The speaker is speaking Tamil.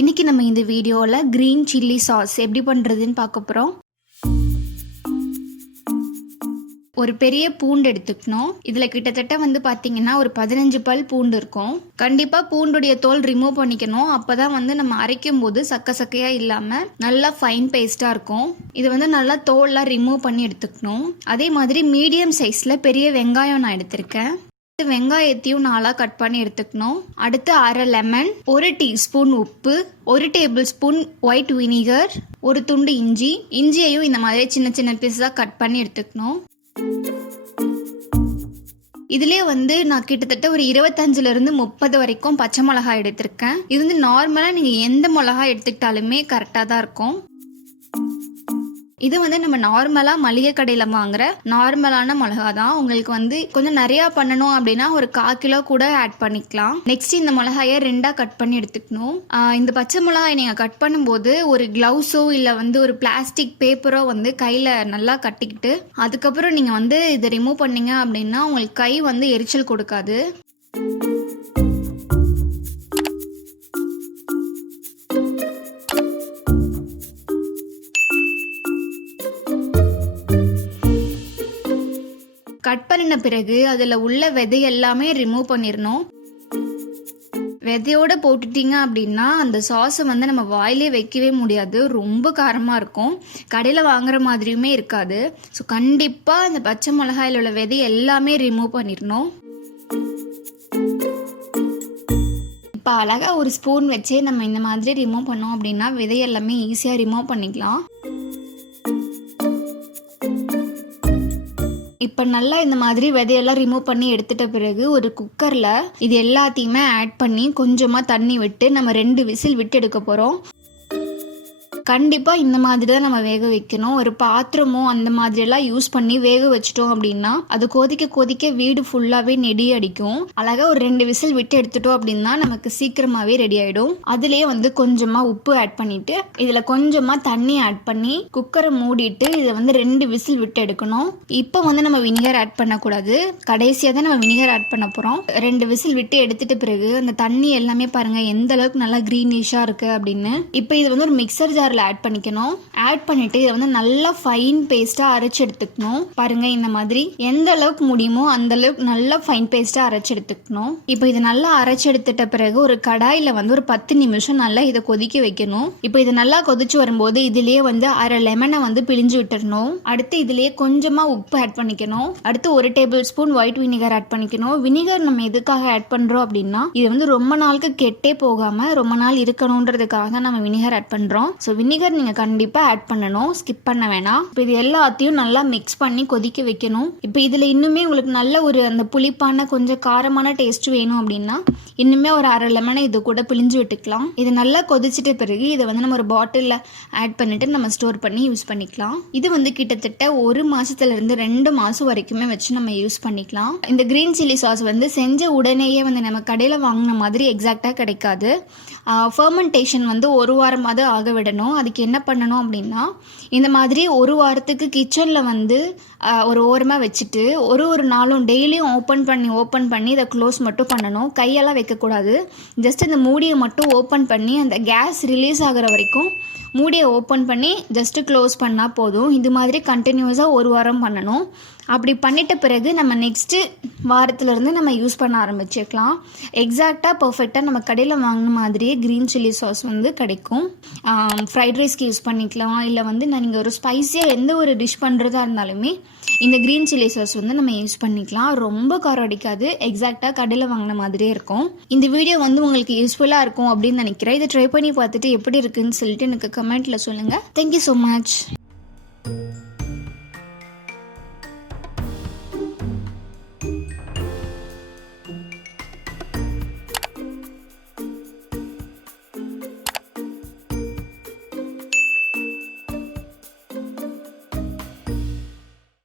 இன்னைக்கு நம்ம இந்த வீடியோவில் க்ரீன் சில்லி சாஸ் எப்படி பண்ணுறதுன்னு பார்க்க போகிறோம். ஒரு பெரிய பூண்டு எடுத்துக்கணும். இதில் கிட்டத்தட்ட பார்த்தீங்கன்னா ஒரு 15 பல் பூண்டு இருக்கும். கண்டிப்பாக பூண்டுடைய தோல் ரிமூவ் பண்ணிக்கணும். அப்போ தான் நம்ம அரைக்கும் போது சக்கையாக இல்லாமல் நல்லா ஃபைன் பேஸ்ட்டாக இருக்கும். இது நல்லா தோல்லாம் ரிமூவ் பண்ணி எடுத்துக்கணும். அதே மாதிரி மீடியம் சைஸில் பெரிய வெங்காயம் நான் எடுத்திருக்கேன். வெங்காயத்தையும் 4 கட் பண்ணி எடுத்துக்கணும். அடுத்து அரை லெமன், 1 டீஸ்பூன் உப்பு, 1 டேபிள் ஸ்பூன் ஒயிட் வினிகர், ஒரு துண்டு இஞ்சியையும் இந்த மாதிரி சின்ன சின்ன பீஸாக கட் பண்ணி எடுத்துக்கணும். இதுலேயே நான் கிட்டத்தட்ட ஒரு 25லேருந்து 30 வரைக்கும் பச்சை மிளகாய் எடுத்திருக்கேன். இது நார்மலாக நீங்கள் எந்த மிளகாய் எடுத்துக்கிட்டாலுமே கரெக்டாக தான் இருக்கும். இது நம்ம நார்மலாக மளிகை கடையில் வாங்குற நார்மலான மிளகா தான். உங்களுக்கு கொஞ்சம் நிறையா பண்ணணும் அப்படின்னா ஒரு 1/4 கிலோ கூட ஆட் பண்ணிக்கலாம். நெக்ஸ்ட் இந்த மிளகாயை 2 கட் பண்ணி எடுத்துக்கணும். இந்த பச்சை மிளகாயை நீங்கள் கட் பண்ணும்போது ஒரு க்ளவுஸோ இல்லை ஒரு பிளாஸ்டிக் பேப்பரோ கையில் நல்லா கட்டிக்கிட்டு அதுக்கப்புறம் நீங்கள் இதை ரிமூவ் பண்ணீங்க அப்படின்னா உங்களுக்கு கை எரிச்சல் கொடுக்காது. கட் பண்ணின பிறகு அதில் உள்ள விதை எல்லாமே ரிமூவ் பண்ணிடணும். விதையோடு போட்டுட்டீங்க அப்படின்னா அந்த சாஸை நம்ம வாயிலே வைக்கவே முடியாது. ரொம்ப காரமாக இருக்கும். கடையில் வாங்குற மாதிரியுமே இருக்காது. ஸோ கண்டிப்பாக அந்த பச்சை மிளகாயில் உள்ள விதை எல்லாமே ரிமூவ் பண்ணிடணும். இப்போ அழகாக ஒரு ஸ்பூன் வச்சே நம்ம இந்த மாதிரி ரிமூவ் பண்ணோம் அப்படின்னா விதை எல்லாமே ஈஸியாக ரிமூவ் பண்ணிக்கலாம். இப்போ நல்லா இந்த மாதிரி விதையெல்லாம் ரிமூவ் பண்ணி எடுத்துட்ட பிறகு ஒரு குக்கரில் இது எல்லாத்தையுமே ஆட் பண்ணி கொஞ்சமாக தண்ணி விட்டு நம்ம 2 விசில் விட்டு எடுக்க போகிறோம். கண்டிப்பாக இந்த மாதிரி தான் நம்ம வேக வைக்கணும். ஒரு பாத்திரமோ அந்த மாதிரியெல்லாம் யூஸ் பண்ணி வேக வச்சிட்டோம் அப்படின்னா அது கொதிக்க வீடு ஃபுல்லாகவே நெடி அடிக்கும். அழகாக ஒரு 2 விசில் விட்டு எடுத்துட்டோம் அப்படின்னா நமக்கு சீக்கிரமாகவே ரெடி ஆகிடும். அதுலேயே கொஞ்சமாக உப்பு ஆட் பண்ணிவிட்டு இதில் கொஞ்சமாக தண்ணி ஆட் பண்ணி குக்கரை மூடிட்டு இதை 2 விசில் விட்டு எடுக்கணும். இப்போ நம்ம வினிகர் ஆட் பண்ணக்கூடாது. கடைசியாக தான் நம்ம வினிகர் ஆட் பண்ண போகிறோம். 2 விசில் விட்டு எடுத்துட்ட பிறகு அந்த தண்ணி எல்லாமே பாருங்கள் எந்த அளவுக்கு நல்லா க்ரீனிஷாக இருக்குது அப்படின்னு. இப்போ இது ஒரு மிக்சர் ஜார் ஆட் பண்ணிக்கணும். ஆட் பண்ணிட்டு இதை நல்லா ஃபைன் பேஸ்டா அரைச்சு எடுத்துக்கணும். பாருங்க இந்த மாதிரி எந்த அளவுக்கு முடியுமோ அந்த அளவுக்கு நல்லா ஃபைன் பேஸ்டா அரைச்சு எடுத்துக்கணும். இப்போ இது நல்லா அரைச்சு எடுத்துட்ட பிறகு ஒரு கடாயில ஒரு 10 நிமிஷம் நல்லா இதை கொதிக்க வைக்கணும். இப்போ இது நல்லா கொதிச்சு வரும்போது இதுலயே அரை லெமனை பிழிஞ்சு விட்டுறணும். அடுத்து இதுலயே கொஞ்சமா உப்பு ஆட் பண்ணிக்கணும். அடுத்து 1 tablespoon white vinegar add பண்ணிக்கணும். வினிகர் நம்ம எதுக்காக ஆட் பண்றோம் அப்படின்னா இது ரொம்ப நாளுக்கு கெட்டே போகாம ரொம்ப நாள் இருக்கணும்ன்றதுக்காக தான் நம்ம வினிகர் ஆட் பண்றோம். ஸோ வினிகர் நீங்கள் கண்டிப்பாக ஆட் பண்ணணும், ஸ்கிப் பண்ண வேணாம். இப்போ இது எல்லாத்தையும் நல்லா மிக்ஸ் பண்ணி கொதிக்க வைக்கணும். இப்போ இதில் இன்னுமே உங்களுக்கு நல்ல ஒரு அந்த புளிப்பான கொஞ்சம் காரமான டேஸ்ட் வேணும் அப்படின்னா இன்னுமே ஒரு அரை லெமனை இது கூட பிழிஞ்சு விட்டுக்கலாம். இது நல்லா கொதிச்சிட்ட பிறகு இதை நம்ம ஒரு பாட்டிலில் ஆட் பண்ணிட்டு நம்ம ஸ்டோர் பண்ணி யூஸ் பண்ணிக்கலாம். இது கிட்டத்தட்ட 1 மாசத்துலேருந்து 2 மாதம் வரைக்குமே வச்சு நம்ம யூஸ் பண்ணிக்கலாம். இந்த கிரீன் சில்லி சாஸ் செஞ்ச உடனேயே நம்ம கடையில் வாங்கின மாதிரி எக்ஸாக்டாக கிடைக்காது. ஃபர்மெண்டேஷன் 1 வாரமாவது ஆக விடணும். அதுக்கு என்ன பண்ணணும் அப்படின்னா இந்த மாதிரி 1 வாரத்துக்கு கிச்சனில் ஒரு ஓரமாக வச்சுட்டு ஒரு நாளும் டெய்லியும் ஓப்பன் பண்ணி இதை க்ளோஸ் மட்டும் பண்ணணும். கையெல்லாம் வைக்கக்கூடாது. ஜஸ்ட் இந்த மூடியை மட்டும் ஓப்பன் பண்ணி அந்த கேஸ் ரிலீஸ் ஆகிற வரைக்கும் மூடியை ஓப்பன் பண்ணி ஜஸ்ட்டு க்ளோஸ் பண்ணால் போதும். இது மாதிரி கண்டினியூஸாக 1 வாரம் பண்ணணும். அப்படி பண்ணிட்ட பிறகு நம்ம நெக்ஸ்ட்டு வாரத்துலேருந்து நம்ம யூஸ் பண்ண ஆரம்பிச்சிக்கலாம். எக்ஸாக்டாக பர்ஃபெக்டாக நம்ம கடையில் வாங்கின மாதிரியே க்ரீன் சில்லி சாஸ் கிடைக்கும். ஃப்ரைட் ரைஸ்க்கு யூஸ் பண்ணிக்கலாம். இல்லை நீங்கள் ஒரு ஸ்பைஸியாக எந்த ஒரு டிஷ் பண்ணுறதா இருந்தாலுமே இந்த க்ரீன் சில்லி சாஸ் நம்ம யூஸ் பண்ணிக்கலாம். ரொம்ப காரம் அடிக்காது. எக்ஸாக்டாக கடையில் வாங்கின மாதிரியே இருக்கும். இந்த வீடியோ உங்களுக்கு யூஸ்ஃபுல்லாக இருக்கும் அப்படின்னு நினைக்கிறேன். இதை ட்ரை பண்ணி பார்த்துட்டு எப்படி இருக்குன்னு சொல்லிட்டு எனக்கு கமெண்ட்டில் சொல்லுங்கள். Thank you so much.